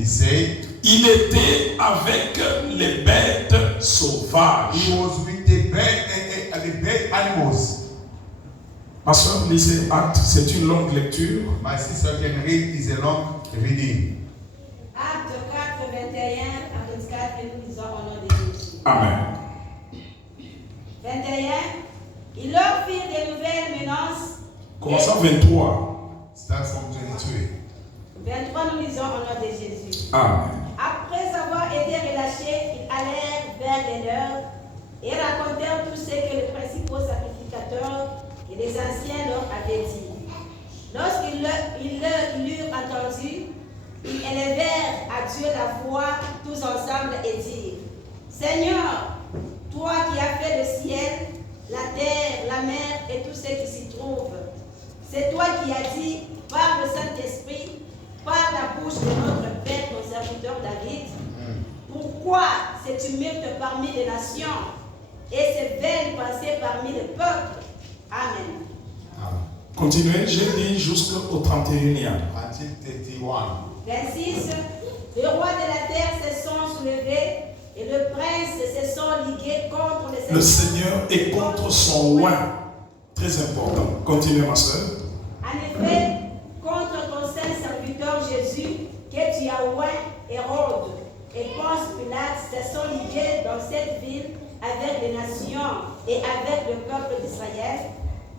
He said, il était avec les bêtes sauvages. he was with the bad animals. Ma soeur, lisez Actes, c'est une longue lecture. My sister can read, is a long reading. Acte 4, 21 à 24, et nous lisons au nom de Jésus. Amen. 21, ils leur firent des nouvelles menaces. Commençons 23. Start from 22. 23, nous lisons au nom de Jésus. Amen. Après avoir été relâchés, ils allèrent vers les leurs et racontèrent tout ce que les principaux sacrificateurs et les anciens leur avaient dit. Lorsqu'ils l'eurent entendu, ils élevèrent à Dieu la voix tous ensemble et dirent: Seigneur, toi qui as fait le ciel, la terre, la mer et tout ce qui s'y trouve, c'est toi qui as dit par le Saint-Esprit, par la bouche de notre Père, ton serviteur David, pourquoi ce tumulte parmi les nations et ces vaines pensées parmi les peuples? Amen. Continuez, j'ai dit jusqu'au 31e. Until 31. 26. Le roi de la terre se sont soulevés et le prince se sont ligués contre Le Seigneur est contre son oint. Très important. Continuez, ma soeur. En effet, contre ton saint serviteur Jésus, que tu as oint, Hérode et Ponce Pilate se sont ligués dans cette ville avec les nations et avec le peuple d'Israël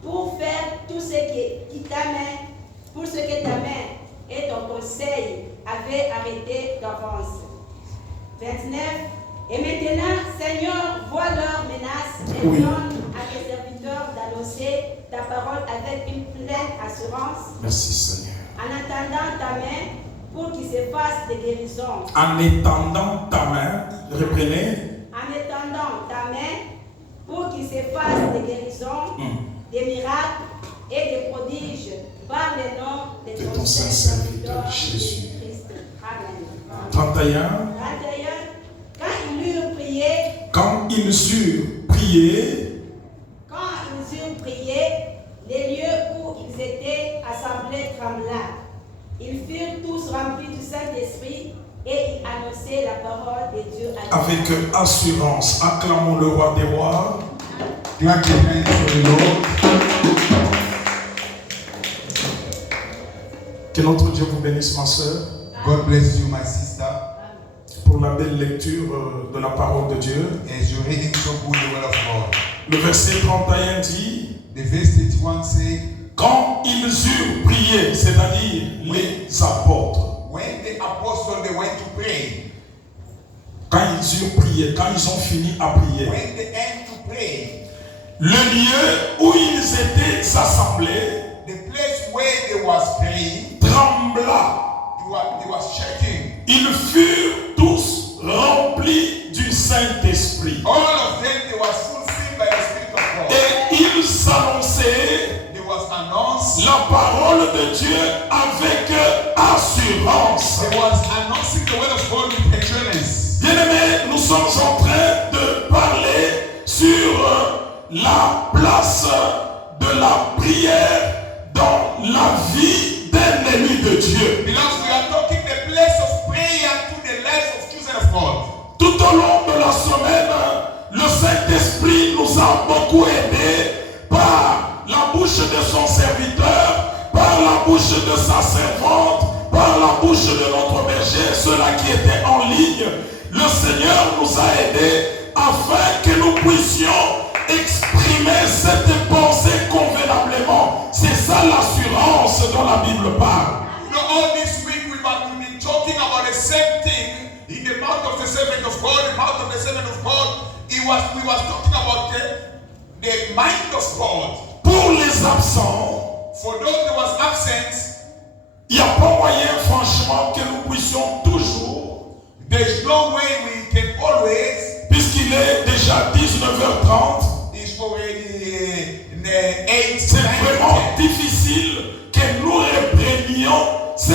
pour faire tout ce qui ta main, pour ce que ta main et ton conseil avaient arrêté d'avance. 29. Et maintenant, Seigneur, vois leurs menaces et donne à tes serviteurs d'annoncer ta parole avec une pleine assurance. Merci, Seigneur. En attendant ta main pour qu'il se fasse des guérisons. En étendant ta main, reprenez. En étendant ta main pour qu'il se fasse des guérisons, des miracles et des prodiges par le nom de ton saint serviteur Jésus Christ. Amen. 31. 31. Quand ils eurent prié, Quand ils eurent prié, les lieux où ils étaient assemblés trembla. Ils furent tous remplis du Saint-Esprit et ils annonçaient la parole de Dieu à avec assurance, acclamons le roi des rois. Clap your hands for the Lord. Que notre Dieu vous bénisse, ma soeur, God bless you, my sister. pour la belle lecture de la parole de Dieu. As you're reading so good the word of God. Le verset 31 dit, The verse 31 say, quand ils eurent prié, c'est-à-dire les apôtres, when the apostles they went to pray, quand ils eurent prié, quand ils ont fini à prier, when they end to pray, le lieu où ils étaient assemblés the place where they was praying, trembla. they was shaking. Ils furent tous remplis du Saint-Esprit. All of them they was fulfilled by the Spirit of God. Et ils annonçaient They was announced. la parole de Dieu avec assurance. They was announcing the word of God with assurance. Bien-aimés, nous sommes en train de parler sur la place de la prière dans la vie d'un élu de Dieu. Because we are talking the place of prayer to the life of children of God. Tout au long de la semaine, le Saint-Esprit nous a beaucoup aidés par la bouche de son serviteur, par la bouche de sa servante, par la bouche de notre berger, ceux-là qui étaient en ligne. Le Seigneur nous a aidés afin que nous puissions exprimer cette pensée convenablement. C'est ça l'assurance dont la Bible parle. You know, all this week we've been talking about the same thing in the mouth of the servant of God, the mouth of the servant of God. We was talking about the mind of God. Pour les absents, For those that was absent, il n'y a pas moyen franchement que nous puissions toujours, there's no way we can always. puisqu'il est déjà 19h30, It's already 8. c'est vraiment difficile que nous reprenions ce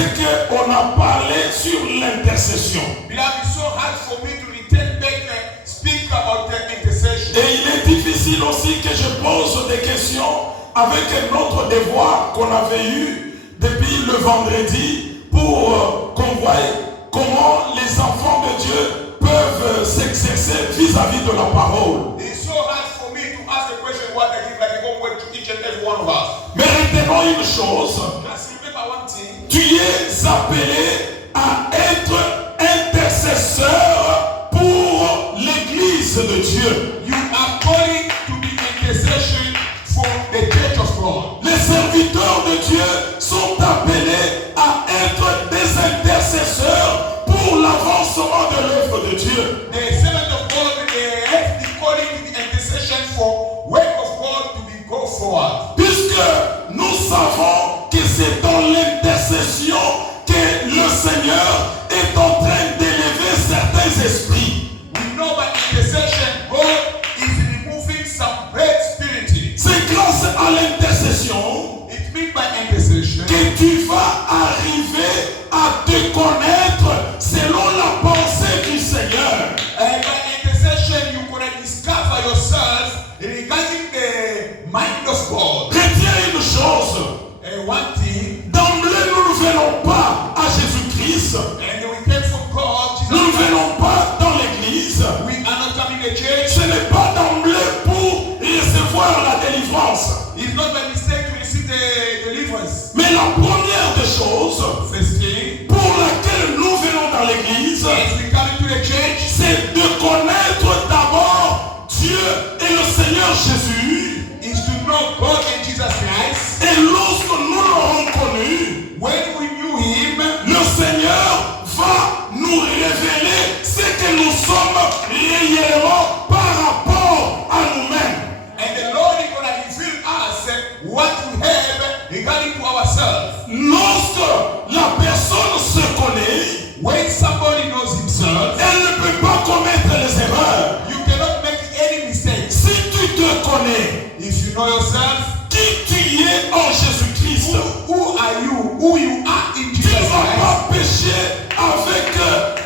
qu'on a parlé sur l'intercession. Beloved, it's so hard for me to return back and speak about the intercession. Et il est difficile aussi que je pose des questions avec notre devoir qu'on avait eu depuis le vendredi pour qu'on voie comment comment les enfants de Dieu peuvent s'exercer vis-à-vis de la parole. It's so hard for me to ask the question what I give like a homework to each and every one of us. Mais retenons une chose, Just remember one thing. tu es appelé à être intercesseur pour l'église de Dieu. You are calling to be intercession for the church of God. Les serviteurs de Dieu sont appelés à être des intercesseurs pour l'avancement de l'œuvre de Dieu. The servant of God, they have the calling to the intercession for work of God to be go forward. Puisque nous savons que c'est dans l'intercession que le Seigneur est en train d'élever certains esprits. We know by intercession, God is removing some bad spirit. C'est grâce à l'intercession It means by intercession que tu vas arriver à te connaître selon la pensée du Seigneur. and by intercession you can discover yourself regarding the mind of God. Retiens une chose, And one thing, d'emblée nous ne venons pas à Jésus-Christ, and we came from God, Jesus nous ne Christ. venons pas dans l'église, We are not coming to church. ce n'est pas d'emblée pour recevoir la délivrance. It's not by mistake to receive the deliverance. Mais la première des choses First thing, pour laquelle nous venons dans l'église, as we come into the church, c'est de connaître d'abord Dieu et le Seigneur Jésus. is to know God and Jesus Christ. Et lorsque nous l'aurons connu, When we knew Him, le Seigneur va nous révéler ce que nous sommes réellement par rapport à nous-mêmes. and the Lord is going to reveal us what we have regarding to ourselves. Lorsque la personne se connaît, When somebody knows himself, elle ne peut pas commettre les erreurs. you cannot make any mistakes. Si tu te connais, If you know yourself, qui tu es en Jésus-Christ, who are you? Who you are in tu Jesus ne vas Christ. pas pécher avec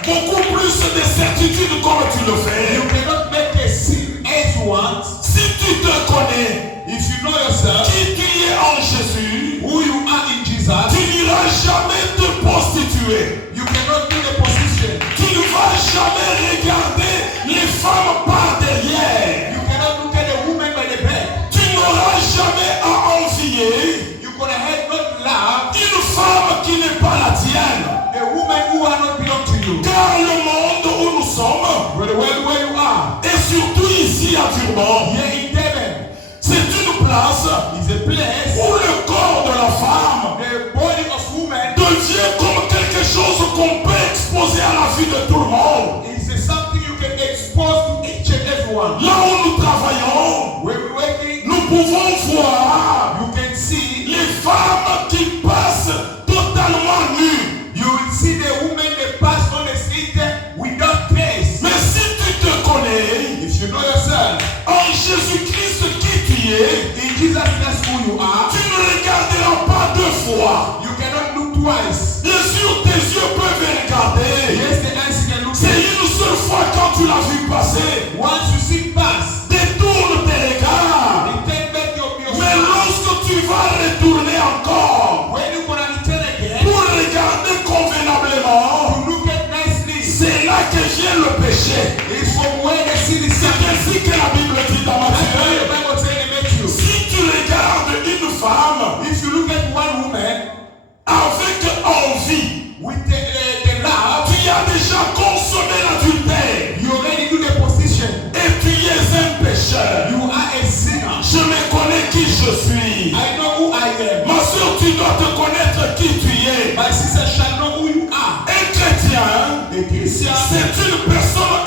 beaucoup plus de certitude comme tu le You fais. cannot make a sin as you want. Si tu te connais, If you know yourself, qui tu es en Jésus, who you are in Jesus, tu n'iras jamais te prostituer. you cannot do the position. Tu ne vas jamais regarder les femmes par derrière. You cannot look at a woman by the back. Tu n'auras jamais à envier You're gonna have not love une femme qui n'est pas la tienne. a woman who are not belong to you. Car le monde où nous sommes, But where you are, et surtout ici à Durban, here in Devon, c'est une place is a place où le corps de la femme the body of woman devient comme quelque chose qu'on peut exposer à la vue de tout le monde. is something you can expose to each and everyone. Là où nous travaillons, When we're working, nous pouvons voir you can see, les femmes qui passent totalement nues. you will see the woman that pass on the street without face. Mais si tu te connais, If you know yourself, en Jésus-Christ qui tu es, in Jesus Christ who you are, tu ne regarderas pas deux fois. you cannot look twice. Bien sûr, tes yeux peuvent regarder. Yes, the eyes can look C'est at. une seule fois quand tu l'as vu passer. Once you see pass, Détourne tes regards. return back your Mais lorsque tu vas retourner encore when you gonna return again, pour regarder convenablement, to look at nicely. c'est là que vient le péché. It's from where the sin is C'est coming. ainsi que la Bible dit dans That's why the Matthieu. Bible says they make you. Si tu regardes une femme If you look at one woman avec envie, with the love, tu as déjà consommé l'adultère you already do the position. et tu es un pécheur. You are a sinner. Je me connais qui je suis. I know who I am. Ma soeur, tu dois te connaître qui tu es. My sister shall know who you are. Un chrétien, A Christian c'est une personne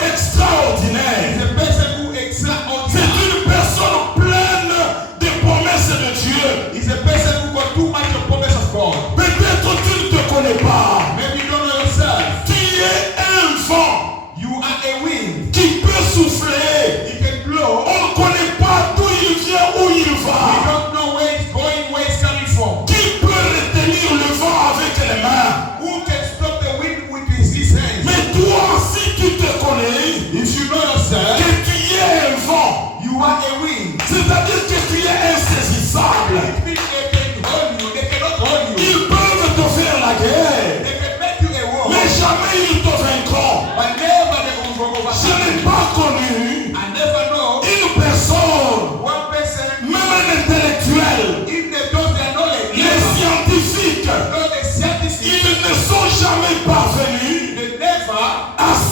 extraordinaire. is a person who C'est extraordinary. une personne pleine de promesses de Dieu. Is a person who got too much of promise of God. Peut-être tu ne te connais pas. Maybe you don't know yourself. Tu es un vent You are a wind. qui peut souffler. It can blow. On ne connaît pas d'où il vient, où il We va. don't know where it's going, where it's coming from. Qui peut retenir le vent avec les mains? Who can stop the wind with his hands? Mais toi, si tu te connais, If you know yourself, que tu es un vent, you are a wind. c'est-à-dire que tu es insaisissable. It means they can hold you. They cannot hold you. Ils peuvent te faire la guerre, They can make you a war. mais jamais ils te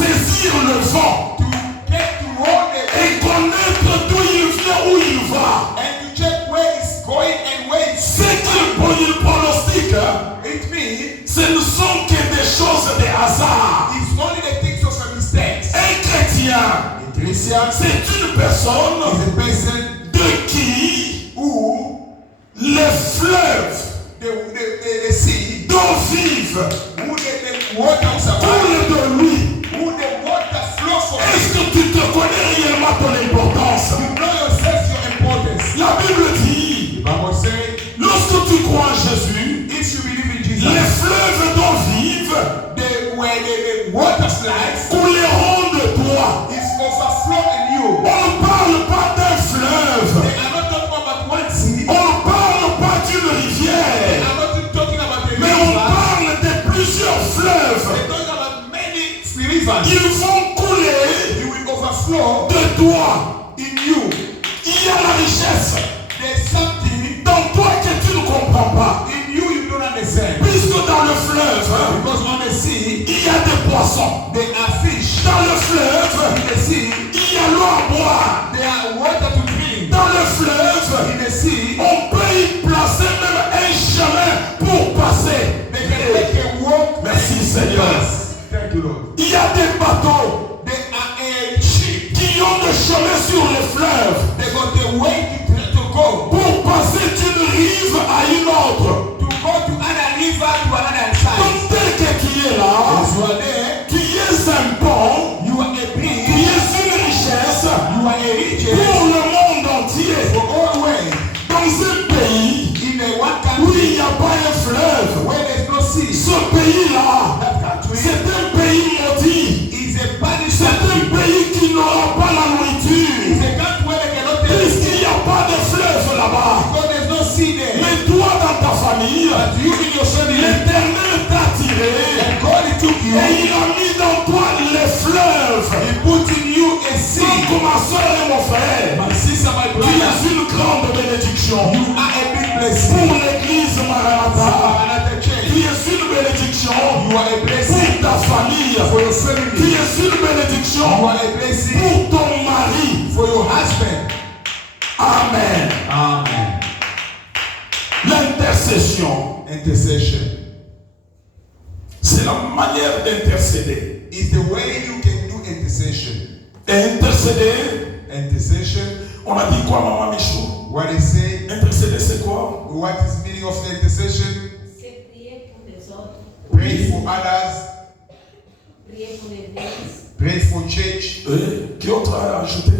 saisir le vent to get to hold the et connaître d'où il vient, où il va. and to check where it's going and where it's Ce qu'il pronostique, it means ce ne sont que des choses de hasard. it's only the things of a mistake. Un chrétien, A Christian c'est une personne is a person de qui who les fleuves the sea, d'eau vive who the water survive, coulent de lui. who the water flow from. Est-ce que tu te connais réellement ton importance? You know yourself your importance. La Bible dit, The Bible says, lorsque tu crois en Jésus, if you believe in les Jesus, fleuves d'eau vive where the water's life couleront de toi. is overflow in you. On ne parle pas d'un fleuve. They are not talking about one sea. On ne parle pas d'une They rivière. are not talking about a Mais on river. parle de plusieurs fleuves. They're talking about many rivers. Ils vont couler It will overflow de toi. in you. Il y a la richesse There's something dans toi que tu ne comprends pas. in you don't understand. Puisque dans le fleuve, Because on the sea, il y a des poissons. there are fish. Dans le fleuve, In the sea, il y a l'eau à boire. there are water to drink. Dans le fleuve, In the sea, on peut y placer même un chemin pour passer. they can make a walk. Merci, and Seigneur. pass. Thank you, Lord. Il y a des bateaux There are a ship. qui ont des chemins sur les fleuves They got the way to go. pour passer d'une rive à une autre. To go to another river to another side. Donc tel que tu es là, As you are there, tu es un pont, you are a tu bridge. es une richesse You are a region pour le monde entier. for all way. Dans un pays In the one où country il n'y a pas un fleuve, where there's no sea, ce pays-là, that country c'est un pays maudit. is a banished C'est un country. pays qui n'aura pas la nourriture. It's a country where they cannot take Puisqu'il n'y a pas de fleuve là-bas. because there's no sea there. Mais toi dans ta famille, But you in your family, l'Éternel t'a tiré and God he took you, et il a mis dans toi les fleuves. he put in you a sea. Donc ma soeur et mon frère, My sister, my tu brother, es une grande bénédiction you are a big pour blessing. l'église Maranatha. Another Tu church, es une bénédiction you are a blessing pour ta famille. for your Tu family. es une bénédiction You are a blessing pour ton mari. for your husband. Amen. Amen. L'intercession, Intercession c'est la manière d'intercéder. is the way you can do intercession. Et intercéder, Intercession, on a dit quoi, Maman Michou? what they say, Intercéder, c'est quoi? what is the meaning of the intercession? C'est prier pour les autres, Pray for others, prier pour l'église, pray for church. Qui autre a ajouté?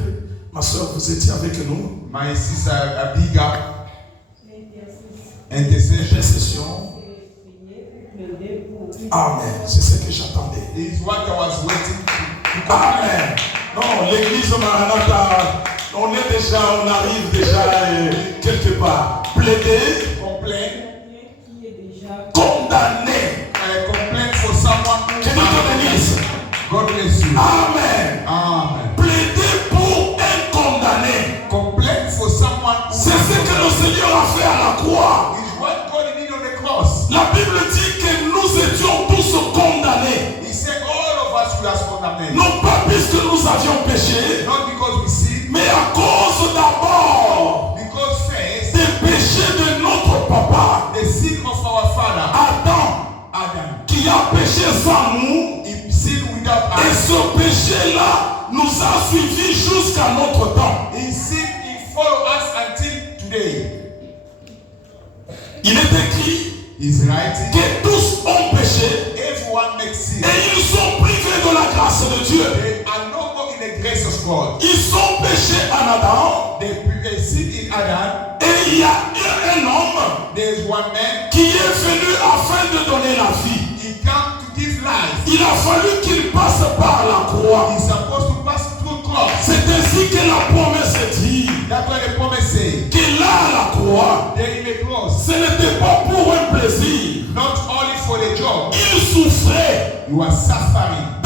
Ma soeur, vous étiez avec nous. My sister Abiga, l'intercession, intercession Intercession. c'est prier pour plaider pour Amen. C'est ce que j'attendais. is what I was waiting to Amen. Non, l'église Maranatha, on arrive déjà quelque part. Plaider, complain. qui est déjà condamner. Complain for someone who Que Dieu te bénisse. God bless you. Amen. Amen. Plaider pour un condamné. Complain for someone who C'est ce que le Seigneur a fait à la croix. is what God did on the cross. La Bible dit que nous étions tous condamnés. He said all of us we are condemned. Non pas puisque nous avions péché, Not because we sin, mais à cause d'abord because first des péchés de notre papa, the sin of our father Adam, qui a péché sans nous. he sinned without Et us. ce péché-là nous a suivis jusqu'à notre temps. He sinned, he followed us until today. Il est écrit He's writing, que tous ont péché everyone makes sin. et ils sont privés de la grâce de Dieu. They are no more in the grace of God. Ils ont péché en Adam They sin in Adam. et il y a un homme There is one man. qui est venu afin de donner la vie. He came to give life. Il a fallu qu'il passe par la croix. He's supposed to pass through cross. C'est ainsi que la promesse dit That's what the promise says. que là à la croix, There in the cross, ce n'était pas pour un plaisir. not only for the job, Il souffrait you are suffering.